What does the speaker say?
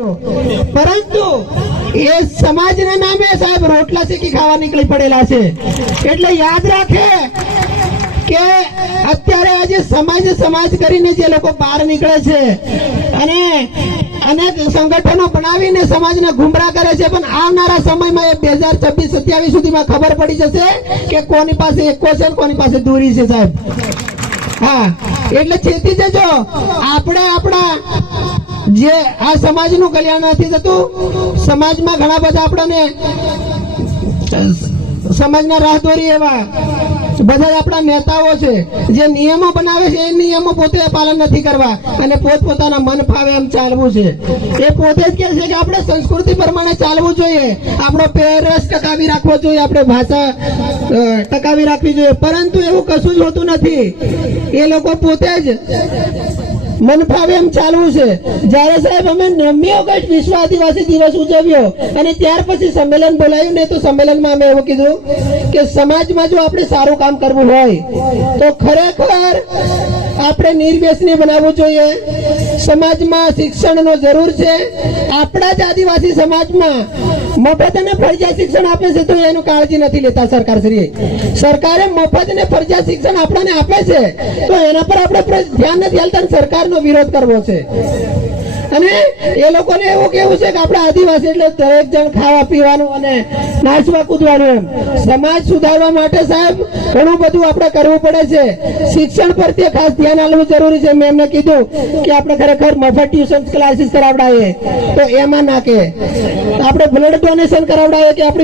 પરંતુ એ સમાજના નામે સાહેબ રોટલા શેકી ખાવા નીકળી પડેલા છે। એટલે યાદ રાખે કે અત્યારે આજે સમાજ કરીને જે લોકો બહાર નીકળે છે અને અનેક સંગઠનો બનાવીને સમાજને ગુમરાહ કરે છે, પણ આવનારા સમયમાં 2026-27 સુધીમાં ખબર પડી જશે કે કોની પાસે એકો છે કોની પાસે દૂરી છે સાહેબ। હા, એટલે ચેતી જજો। આપણે આપણા જે આ સમાજનું કલ્યાણ નથી થતું, સમાજમાં ઘણા બધા આપણને સમાજના રાહદોરી એવા બધા આપણા નેતાઓ છે જે નિયમો બનાવે છે, એ નિયમો પોતે પાલન નથી કરવા અને પોતપોતાના મન ફાવે એમ ચાલવું છે। એ પોતે જ કહે છે કે આપણે સંસ્કૃતિ પ્રમાણે ચાલવું જોઈએ, આપણો પહેરવેશ ટકાવી રાખવો જોઈએ, આપણે ભાષા ટકાવી રાખવી જોઈએ, પરંતુ એવું કશું જ હોતું નથી। એ લોકો પોતે જ મન ફાવે એમ ચાલવું છે। જ્યારે સાહેબ અમે 9મી ઓગસ્ટ વિશ્વ આદિવાસી દિવસ ઉજવ્યો અને ત્યાર પછી સંમેલન બોલાયું ને, તો સંમેલનમાં અમે એવું કીધું કે સમાજમાં જો આપણે સારું કામ કરવું હોય તો ખરેખર આપણે નિર્વ્યસની બનાવવું જોઈએ। સમાજમાં શિક્ષણનો જરૂર છે। આપણા જ આદિવાસી સમાજમાં મફત અને ફરજિયાત શિક્ષણ આપે છે, તો એનું કાળજી નથી લેતા સરકારશ્રી। સરકારે મફત અને ફરજિયાત શિક્ષણ આપણને આપે છે, તો એના પર આપણે ધ્યાન નથી આપતા, સરકારનો વિરોધ કરવો છે। અને એ લોકોને એવું કેવું છે કે આપણે આદિવાસી એટલે દરેક જણ ખાવા પીવાનું અને નાચવા કૂદવાનું એમ। સમાજ સુધારવા માટે સાહેબ ઘણું બધું આપણે કરવું પડે છે। શિક્ષણ પ્રત્યે ખાસ ધ્યાન આપવું જરૂરી છે। મેં એમને કીધું કે આપણે ખરેખર મફત ટ્યુશન ક્લાસીસ કરાવડાવીએ તો એમાં નાખે, આપણે બ્લડ ડોનેશન કરાવડાવીએ કે આપણી